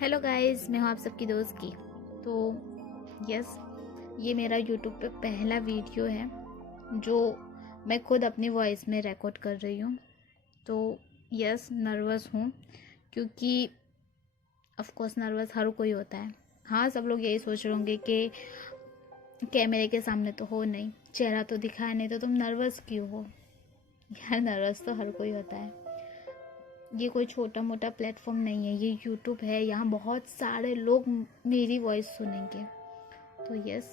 Hello guys, मैं हूँ आप सबकी दोस्त की। तो यस, ये मेरा यूट्यूब पे पहला वीडियो है जो मैं खुद अपनी वॉइस में रिकॉर्ड कर रही हूँ। तो यस, नर्वस हूँ क्योंकि ऑफ कोर्स नर्वस हर कोई होता है। हाँ, सब लोग यही सोच रहे होंगे कि कैमरे के सामने तो हो नहीं, चेहरा तो दिखाया नहीं, तो तुम नर्वस क्यों हो। यार, नर्वस तो हर कोई होता है। ये कोई छोटा मोटा प्लेटफॉर्म नहीं है, ये यूट्यूब है। यहाँ बहुत सारे लोग मेरी वॉइस सुनेंगे। तो yes,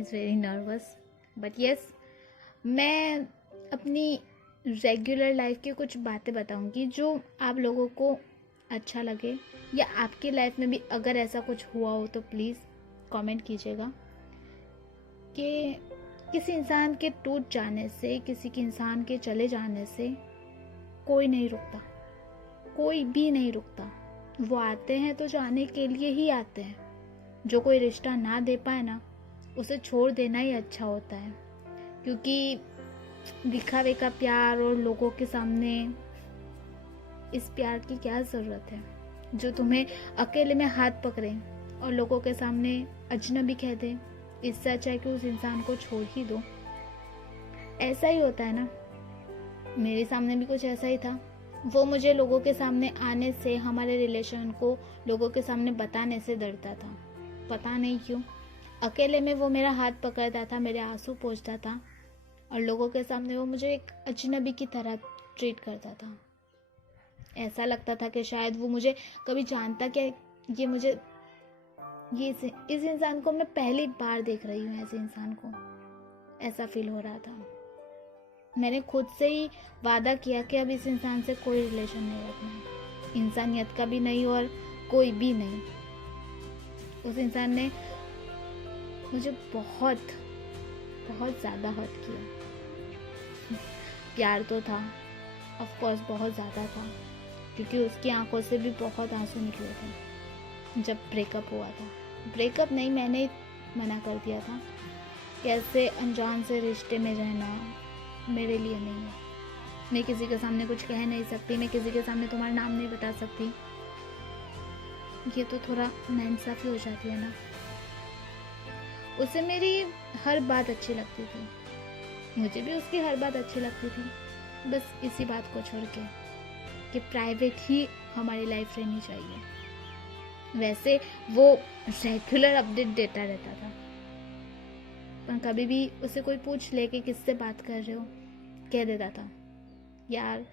is very nervous, but yes, मैं अपनी रेगुलर लाइफ की कुछ बातें बताऊंगी जो आप लोगों को अच्छा लगे, या आपकी लाइफ में भी अगर ऐसा कुछ हुआ हो तो प्लीज़ कमेंट कीजिएगा। कि किसी इंसान के टूट जाने से, किसी के इंसान के चले जाने से कोई नहीं रुकता, कोई भी नहीं रुकता। वो आते हैं तो जाने के लिए ही आते हैं। जो कोई रिश्ता ना दे पाए ना, उसे छोड़ देना ही अच्छा होता है। क्योंकि दिखावे का प्यार और लोगों के सामने इस प्यार की क्या ज़रूरत है, जो तुम्हें अकेले में हाथ पकड़े और लोगों के सामने अजनबी कह दे। इससे अच्छा है कि उस इंसान को छोड़ ही दो। ऐसा ही होता है ना, मेरे सामने भी कुछ ऐसा ही था। वो मुझे लोगों के सामने आने से, हमारे रिलेशन को लोगों के सामने बताने से डरता था। पता नहीं क्यों। अकेले में वो मेरा हाथ पकड़ता था, मेरे आंसू पोंछता था, और लोगों के सामने वो मुझे एक अजनबी की तरह ट्रीट करता था। ऐसा लगता था कि शायद वो मुझे कभी जानता, कि ये मुझे इस इंसान को मैं पहली बार देख रही हूँ। ऐसे इंसान को ऐसा फील हो रहा था। मैंने खुद से ही वादा किया कि अब इस इंसान से कोई रिलेशन नहीं रखना है, इंसानियत का भी नहीं और कोई भी नहीं। उस इंसान ने मुझे बहुत बहुत ज़्यादा हर्ट किया। प्यार तो था, ऑफ कोर्स बहुत ज़्यादा था, क्योंकि उसकी आंखों से भी बहुत आंसू निकले थे जब ब्रेकअप हुआ था। ब्रेकअप नहीं, मैंने मना कर दिया था कि ऐसे अनजान से रिश्ते में रहना मेरे लिए नहीं है। मैं किसी के सामने कुछ कह नहीं सकती, मैं किसी के सामने तुम्हारा नाम नहीं बता सकती। ये तो थोड़ा नाइंसाफी हो जाती है ना। उसे मेरी हर बात अच्छी लगती थी, मुझे भी उसकी हर बात अच्छी लगती थी। बस इसी बात को छोड़ के कि प्राइवेट ही हमारी लाइफ रहनी चाहिए। वैसे वो रेगुलर अपडेट देता रहता था, पर कभी भी उसे कोई पूछ ले कि किससे बात कर रहे हो, कह देता था यार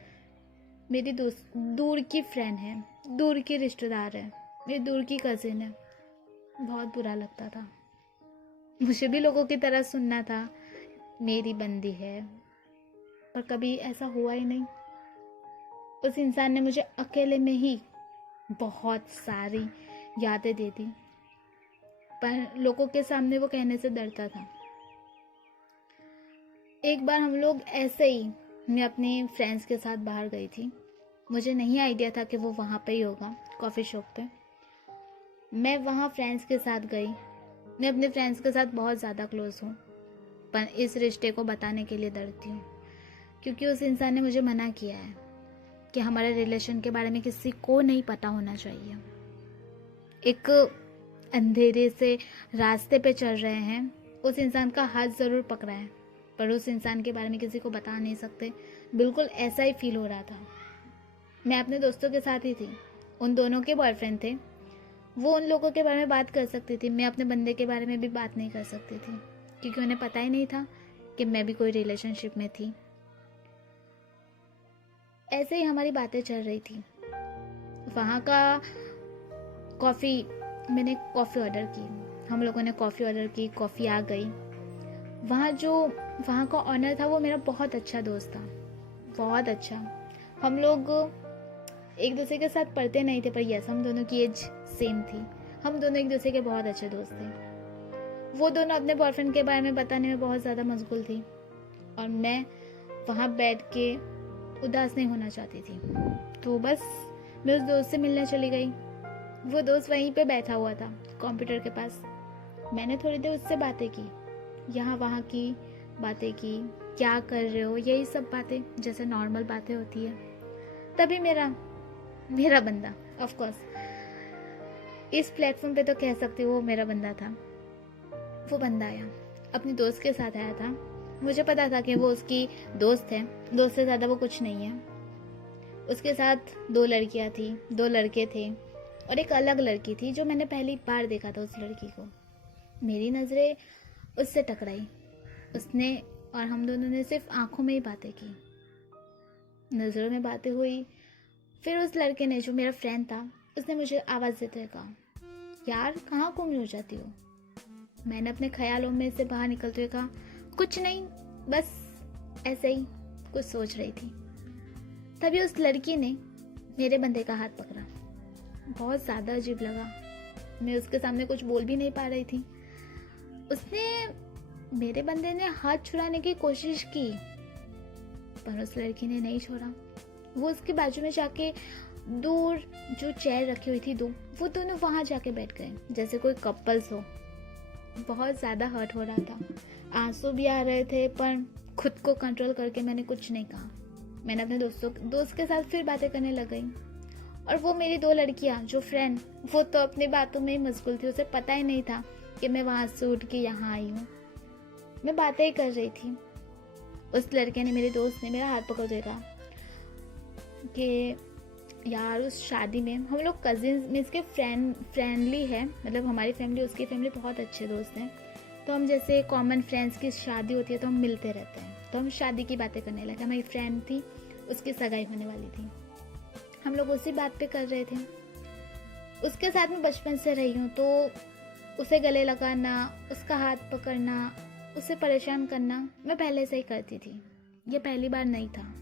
मेरी दोस्त दूर की फ्रेंड है, दूर की रिश्तेदार है, मेरी दूर की कजिन है। बहुत बुरा लगता था। मुझे भी लोगों की तरह सुनना था, मेरी बंदी है, पर कभी ऐसा हुआ ही नहीं। उस इंसान ने मुझे अकेले में ही बहुत सारी यादें दे दी, पर लोगों के सामने वो कहने से डरता था। एक बार हम लोग ऐसे ही, मैं अपने फ्रेंड्स के साथ बाहर गई थी। मुझे नहीं आइडिया था कि वो वहाँ पे ही होगा, कॉफ़ी शॉप पे। मैं वहाँ फ्रेंड्स के साथ गई। मैं अपने फ्रेंड्स के साथ बहुत ज़्यादा क्लोज हूँ, पर इस रिश्ते को बताने के लिए डरती हूँ, क्योंकि उस इंसान ने मुझे मना किया है कि हमारे रिलेशन के बारे में किसी को नहीं पता होना चाहिए। एक अंधेरे से रास्ते पे चल रहे हैं, उस इंसान का हाथ ज़रूर पकड़ा है, पर उस इंसान के बारे में किसी को बता नहीं सकते। बिल्कुल ऐसा ही फील हो रहा था। मैं अपने दोस्तों के साथ ही थी, उन दोनों के बॉयफ्रेंड थे। वो उन लोगों के बारे में बात कर सकती थी, मैं अपने बंदे के बारे में भी बात नहीं कर सकती थी, क्योंकि उन्हें पता ही नहीं था कि मैं भी कोई रिलेशनशिप में थी। ऐसे ही हमारी बातें चल रही थी। वहाँ का कॉफ़ी, मैंने कॉफ़ी ऑर्डर की, हम लोगों ने कॉफ़ी ऑर्डर की, कॉफ़ी आ गई। वहाँ का ऑनर था, वो मेरा बहुत अच्छा दोस्त था, बहुत अच्छा। हम लोग एक दूसरे के साथ पढ़ते नहीं थे, पर यस, हम दोनों की एज सेम थी। हम दोनों एक दूसरे के बहुत अच्छे दोस्त थे। वो दोनों अपने बॉयफ्रेंड के बारे में बताने में बहुत ज़्यादा मशगूल थी, और मैं वहाँ बैठ के उदास नहीं होना चाहती थी। तो बस मैं उस दोस्त से मिलने चली गई। वो दोस्त वहीं पे बैठा हुआ था कंप्यूटर के पास। मैंने थोड़ी देर उससे बातें की, यहाँ वहाँ की बातें की, क्या कर रहे हो, यही सब बातें जैसे नॉर्मल बातें होती है। तभी मेरा बंदा, ऑफ कोर्स इस प्लेटफॉर्म पे तो कह सकते हो वो मेरा बंदा था। वो बंदा आया, अपनी दोस्त के साथ आया था। मुझे पता था कि वो उसकी दोस्त है, दोस्त से ज़्यादा वो कुछ नहीं है। उसके साथ 2 लड़कियां थी, 2 लड़के थे और एक अलग लड़की थी जो मैंने पहली बार देखा था उस लड़की को। मेरी नज़रें उससे टकराई, उसने और हम दोनों ने सिर्फ आंखों में ही बातें की, नज़रों में बातें हुई। फिर उस लड़के ने, जो मेरा फ्रेंड था, उसने मुझे आवाज़ देते हुए कहा, यार कहाँ गुम हो जाती हो? मैंने अपने ख्यालों में से बाहर निकलते हुए कहा, कुछ नहीं, बस ऐसे ही कुछ सोच रही थी। तभी उस लड़की ने मेरे बंदे का हाथ पकड़ा। बहुत ज़्यादा अजीब लगा, मैं उसके सामने कुछ बोल भी नहीं पा रही थी। मेरे बंदे ने हाथ छुड़ाने की कोशिश की, पर उस लड़की ने नहीं छोड़ा। वो उसके बाजू में जाके दूर जो चेयर रखी हुई थी वो दोनों वहां जाके बैठ गए जैसे कोई कपल्स हो। बहुत ज़्यादा हर्ट हो रहा था, आंसू भी आ रहे थे, पर खुद को कंट्रोल करके मैंने कुछ नहीं कहा। मैंने अपने दोस्त के साथ फिर बातें करने लग गई। और वो मेरी 2 लड़कियां, जो फ्रेंड, वो तो अपनी बातों में ही मशगूल थी। उसे पता ही नहीं था कि मैं वहां से उठ के यहाँ आई हूँ। मैं बातें ही कर रही थी। उस लड़के ने, मेरे दोस्त ने, मेरा हाथ पकड़ देगा कि यार उस शादी में हम लोग कजिन मीन्स के फ्रेंडली है, मतलब हमारी फैमिली उसकी फैमिली बहुत अच्छे दोस्त हैं। तो हम जैसे कॉमन फ्रेंड्स की शादी होती है तो हम मिलते रहते हैं। तो हम शादी की बातें करने लगे। हमारी फ्रेंड थी, उसकी सगाई होने वाली थी, हम लोग उसी बात पे कर रहे थे। उसके साथ में बचपन से रही हूँ, तो उसे गले लगाना, उसका हाथ पकड़ना, उसे परेशान करना मैं पहले से ही करती थी। ये पहली बार नहीं था।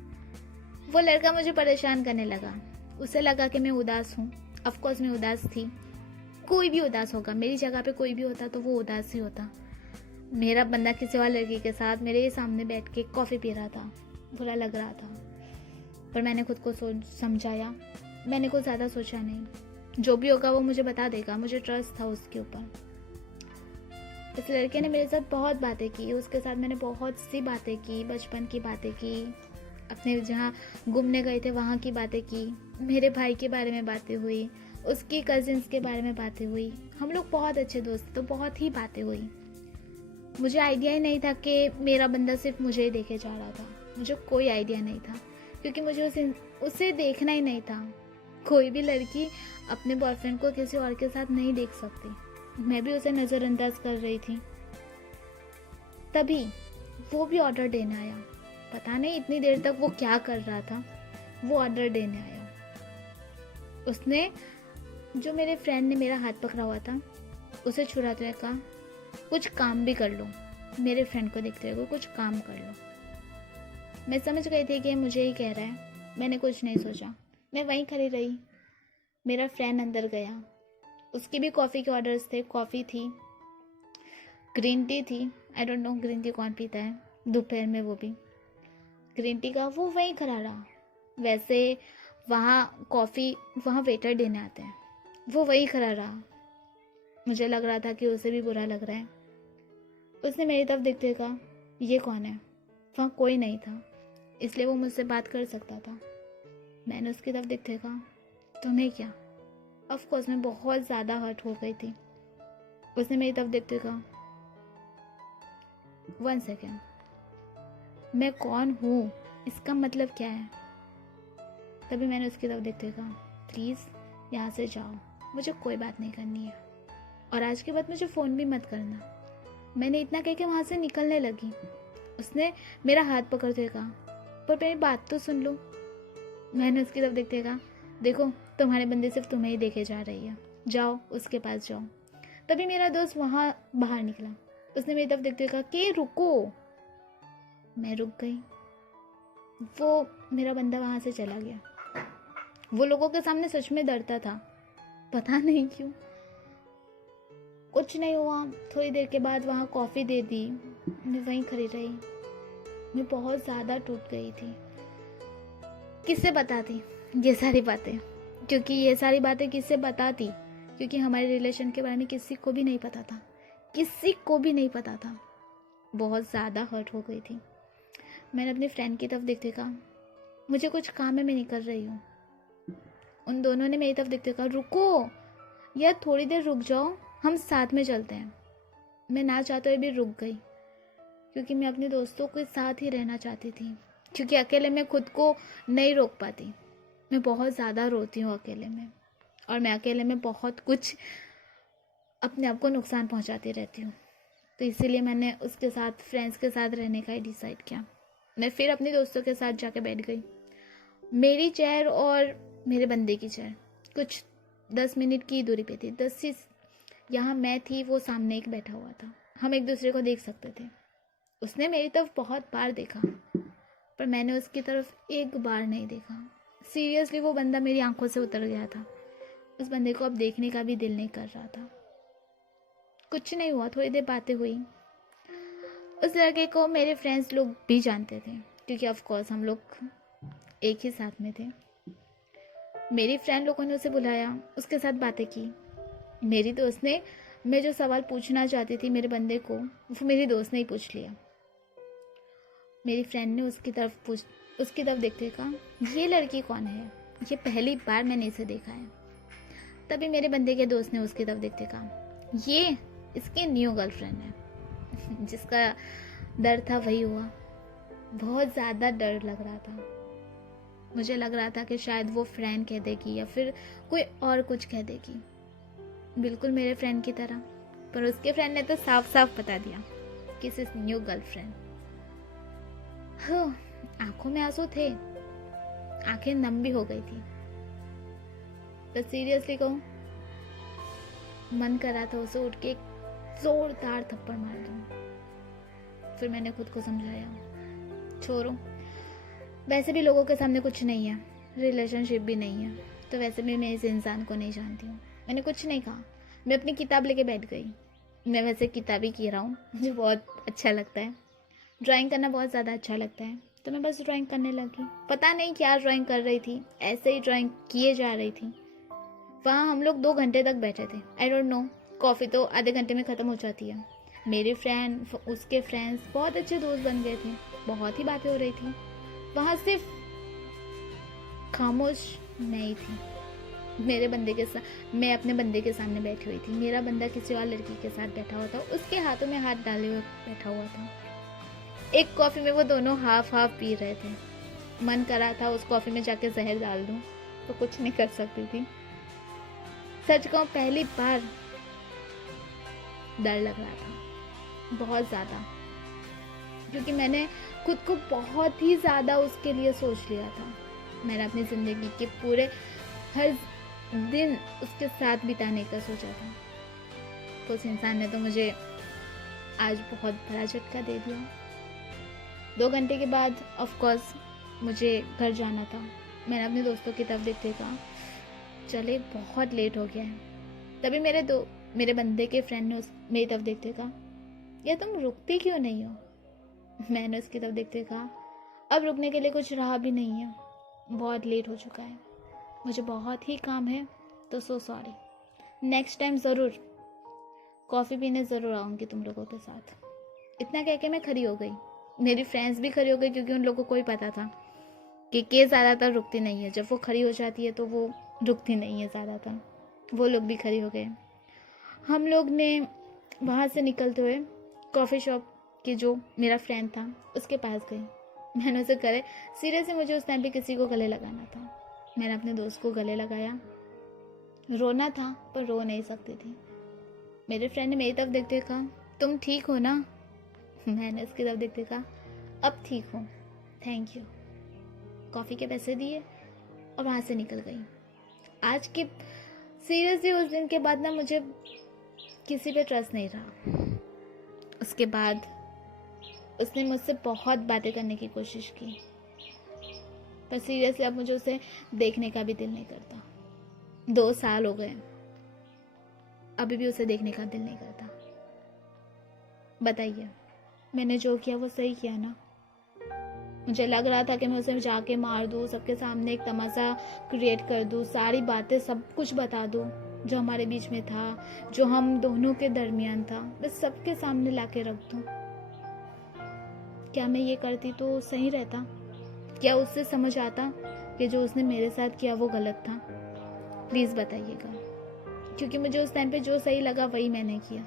वो लड़का मुझे परेशान करने लगा। उसे लगा कि मैं उदास हूँ। ऑफ कोर्स मैं उदास थी। कोई भी उदास होगा, मेरी जगह पे कोई भी होता तो वो उदास ही होता। मेरा बंदा किसी और लड़की के साथ मेरे ही सामने बैठ के कॉफ़ी पी रहा था। बुरा लग रहा था, पर मैंने खुद को समझाया। मैंने कुछ ज़्यादा सोचा नहीं। जो भी होगा वो मुझे बता देगा, मुझे ट्रस्ट था उसके ऊपर। इस लड़के ने मेरे साथ बहुत बातें की। उसके साथ मैंने बहुत सी बातें की, बचपन की बातें की, अपने जहाँ घूमने गए थे वहाँ की बातें की, मेरे भाई के बारे में बातें हुई, उसकी कजिन्स के बारे में बातें हुई। हम लोग बहुत अच्छे दोस्त, तो बहुत ही बातें हुई। मुझे आइडिया ही नहीं था कि मेरा बंदा सिर्फ मुझे ही देखे जा रहा था। मुझे कोई आइडिया नहीं था, क्योंकि मुझे उसे देखना ही नहीं था। कोई भी लड़की अपने बॉयफ्रेंड को किसी और के साथ नहीं देख सकती। मैं भी उसे नज़रअंदाज कर रही थी। तभी वो भी ऑर्डर देने आया। पता नहीं इतनी देर तक वो क्या कर रहा था। वो ऑर्डर देने आया। उसने, जो मेरे फ्रेंड ने मेरा हाथ पकड़ा हुआ था, उसे छुड़ाते हुए कहा, कुछ काम भी कर लो। मेरे फ्रेंड को देखते हुए, कुछ काम कर लो। मैं समझ गई थी कि मुझे ही कह रहा है। मैंने कुछ नहीं सोचा, मैं वहीं खड़ी रही। मेरा फ्रेंड अंदर गया। उसकी भी कॉफ़ी के ऑर्डर्स थे। कॉफ़ी थी, ग्रीन टी थी। I don't know green tea कौन पीता है दोपहर में, वो भी ग्रीन टी का। वो वहीं खड़ा रहा। वैसे वहाँ कॉफ़ी, वहाँ वेटर देने आते हैं, वो वहीं खड़ा रहा। मुझे लग रहा था कि उसे भी बुरा लग रहा है। उसने मेरी तरफ देखते हुए कहा, ये कौन है? वहाँ कोई नहीं था, इसलिए वो मुझसे बात कर सकता था। मैंने उसकी तरफ देखते हुए कहा, तुम्हें क्या? ऑफ कोर्स मैं बहुत ज़्यादा हर्ट हो गई थी। उसने मेरी तरफ देखते हुए कहा, 1 सेकेंड, मैं कौन हूँ, इसका मतलब क्या है? तभी मैंने उसकी तरफ देखते हुए कहा, प्लीज़ यहाँ से जाओ, मुझे कोई बात नहीं करनी है, और आज के बाद मुझे फ़ोन भी मत करना। मैंने इतना कह के वहाँ से निकलने लगी। उसने मेरा हाथ पकड़ते हुए कहा, पर मेरी बात तो सुन लो। मैंने उसकी तरफ देखते हुए कहा, देखो तुम्हारे बंदे सिर्फ तुम्हें ही देखे जा रही है, जाओ उसके पास जाओ। तभी मेरा दोस्त वहाँ बाहर निकला। उसने मेरी तरफ देखते हुए कहा कि रुको। मैं रुक गई। वो मेरा बंदा वहाँ से चला गया। वो लोगों के सामने सच में डरता था, पता नहीं क्यों। कुछ नहीं हुआ। थोड़ी देर के बाद वहाँ कॉफ़ी दे दी। मैं वहीं खड़ी रही। मैं बहुत ज़्यादा टूट गई थी। किससे बताती ये सारी बातें? क्योंकि ये सारी बातें किससे बताती? क्योंकि हमारे रिलेशन के बारे में किसी को भी नहीं पता था। किसी को भी नहीं पता था। बहुत ज़्यादा हर्ट हो गई थी। मैंने अपनी फ्रेंड की तरफ देखते कहा, मुझे कुछ काम है, मैं निकल रही हूँ। उन दोनों ने मेरी तरफ देखते कहा, रुको। या थोड़ी देर रुक जाओ, हम साथ में चलते हैं। मैं ना चाहते हुए भी रुक गई, क्योंकि मैं अपने दोस्तों के साथ ही रहना चाहती थी, क्योंकि अकेले मैं खुद को नहीं रोक पाती। मैं बहुत ज़्यादा रोती हूँ अकेले में, और मैं अकेले में बहुत कुछ अपने आप को नुकसान पहुँचाती रहती हूँ। तो इसीलिए मैंने उसके साथ, फ्रेंड्स के साथ रहने का ही डिसाइड किया। मैं फिर अपने दोस्तों के साथ जाके बैठ गई। मेरी चेयर और मेरे बंदे की चेयर कुछ 10 मिनट की दूरी पे थी। 10 से यहाँ मैं थी, वो सामने एक बैठा हुआ था। हम एक दूसरे को देख सकते थे। उसने मेरी तरफ बहुत बार देखा, पर मैंने उसकी तरफ एक बार नहीं देखा। सीरियसली वो बंदा मेरी आंखों से उतर गया था। उस बंदे को अब देखने का भी दिल नहीं कर रहा था। कुछ नहीं हुआ, थोड़ी देर बातें हुई। उस लड़के को मेरे फ्रेंड्स लोग भी जानते थे, क्योंकि ऑफ कोर्स हम लोग एक ही साथ में थे। मेरी फ्रेंड लोगों ने उसे बुलाया, उसके साथ बातें की। मेरी दोस्त ने, मैं जो सवाल पूछना चाहती थी मेरे बंदे को, वो मेरी दोस्त ने ही पूछ लिया। मेरी फ्रेंड ने उसकी तरफ देखते कहा, ये लड़की कौन है? ये पहली बार मैंने इसे देखा है। तभी मेरे बंदे के दोस्त ने उसकी तरफ देखते कहा, ये इसकी न्यू गर्लफ्रेंड है। जिसका डर था वही हुआ। बहुत ज़्यादा डर लग रहा था। मुझे लग रहा था कि शायद वो फ्रेंड कह देगी या फिर कोई और कुछ कह देगी, बिल्कुल मेरे फ्रेंड की तरह। पर उसके फ्रेंड ने तो साफ साफ बता दिया कि इस न्यू गर्लफ्रेंड। आंखों में आंसू थे, आंखें नम भी हो गई थी। तो सीरियसली कहूँ, मन कर रहा था उसे उठ के एक जोरदार थप्पड़ मार दूं। फिर मैंने खुद को समझाया, छोड़ो, वैसे भी लोगों के सामने कुछ नहीं है, रिलेशनशिप भी नहीं है, तो वैसे भी मैं इस इंसान को नहीं जानती हूँ। मैंने कुछ नहीं कहा, मैं अपनी किताब लेके बैठ गई। मैं वैसे किताब ही की रहा हूँ, मुझे बहुत अच्छा लगता है, ड्राइंग करना बहुत ज़्यादा अच्छा लगता है। तो मैं बस ड्राइंग करने लगी। पता नहीं क्या ड्राइंग कर रही थी, ऐसे ही ड्राइंग किए जा रही थी। वहाँ हम लोग 2 घंटे तक बैठे थे। आई डोंट नो, कॉफ़ी तो आधे घंटे में ख़त्म हो जाती है। मेरे फ्रेंड, उसके फ्रेंड्स बहुत अच्छे दोस्त बन गए थे, बहुत ही बातें हो रही थी। वहाँ सिर्फ खामोश मैं ही थी। मैं अपने बंदे के सामने बैठी हुई थी। मेरा बंदा किसी और लड़की के साथ बैठा हुआ था, उसके हाथों में हाथ डाले हुए बैठा हुआ था। एक कॉफ़ी में वो दोनों हाफ पी रहे थे। मन कर रहा था उस कॉफ़ी में जाके जहर डाल दूं, तो कुछ नहीं कर सकती थी। सच कहूं, पहली बार डर लग रहा था, बहुत ज़्यादा, क्योंकि मैंने खुद को बहुत ही ज़्यादा उसके लिए सोच लिया था। मैंने अपनी ज़िंदगी के पूरे हर दिन उसके साथ बिताने का सोचा था। उस इंसान ने तो मुझे आज बहुत बड़ा झटका दे दिया। 2 घंटे के बाद ऑफ कोर्स मुझे घर जाना था। मैंने अपने दोस्तों की तरफ देखते कहा, चले बहुत लेट हो गया है। तभी मेरे बंदे के फ्रेंड ने मेरी तरफ देखते कहा, या तुम रुकती क्यों नहीं हो? मैंने उसकी तरफ देखते कहा, अब रुकने के लिए कुछ रहा भी नहीं है, बहुत लेट हो चुका है, मुझे बहुत ही काम है, तो सो सॉरी। नेक्स्ट टाइम ज़रूर कॉफ़ी पीने ज़रूर आऊँगी तुम लोगों के साथ। इतना कह के मैं खड़ी हो गई। मेरी फ्रेंड्स भी खड़ी हो गई, क्योंकि उन लोगों को ही पता था कि ज़्यादातर रुकती नहीं है। जब वो खड़ी हो जाती है तो वो रुकती नहीं है ज़्यादातर। वो लोग भी खड़ी हो गए। हम लोग ने वहाँ से निकलते हुए कॉफ़ी शॉप के जो मेरा फ्रेंड था उसके पास गई। मैंने उसे गले, सीरियसली मुझे उस टाइम पे किसी को गले लगाना था। मैंने अपने दोस्त को गले लगाया। रोना था पर रो नहीं सकती थी। मेरे फ्रेंड ने मेरी तरफ देखते कहा, तुम ठीक हो ना? मैंने उसकी तरफ देखते कहा, अब ठीक हूँ, थैंक यू। कॉफ़ी के पैसे दिए और वहाँ से निकल गई। आज के सीरियसली उस दिन के बाद ना मुझे किसी पे ट्रस्ट नहीं रहा। उसके बाद उसने मुझसे बहुत बातें करने की कोशिश की, पर सीरियसली अब मुझे उसे देखने का भी दिल नहीं करता। 2 साल हो गए, अभी भी उसे देखने का दिल नहीं करता। बताइए, मैंने जो किया वो सही किया ना? मुझे लग रहा था कि मैं उसे जाके मार दूँ, सबके सामने एक तमाशा क्रिएट कर दूँ, सारी बातें सब कुछ बता दूँ जो हमारे बीच में था, जो हम दोनों के दरमियान था, बस सबके सामने लाके रख दूँ। क्या मैं ये करती तो सही रहता? क्या उससे समझ आता कि जो उसने मेरे साथ किया वो गलत था? प्लीज़ बताइएगा। क्योंकि मुझे उस टाइम पे जो सही लगा वही मैंने किया।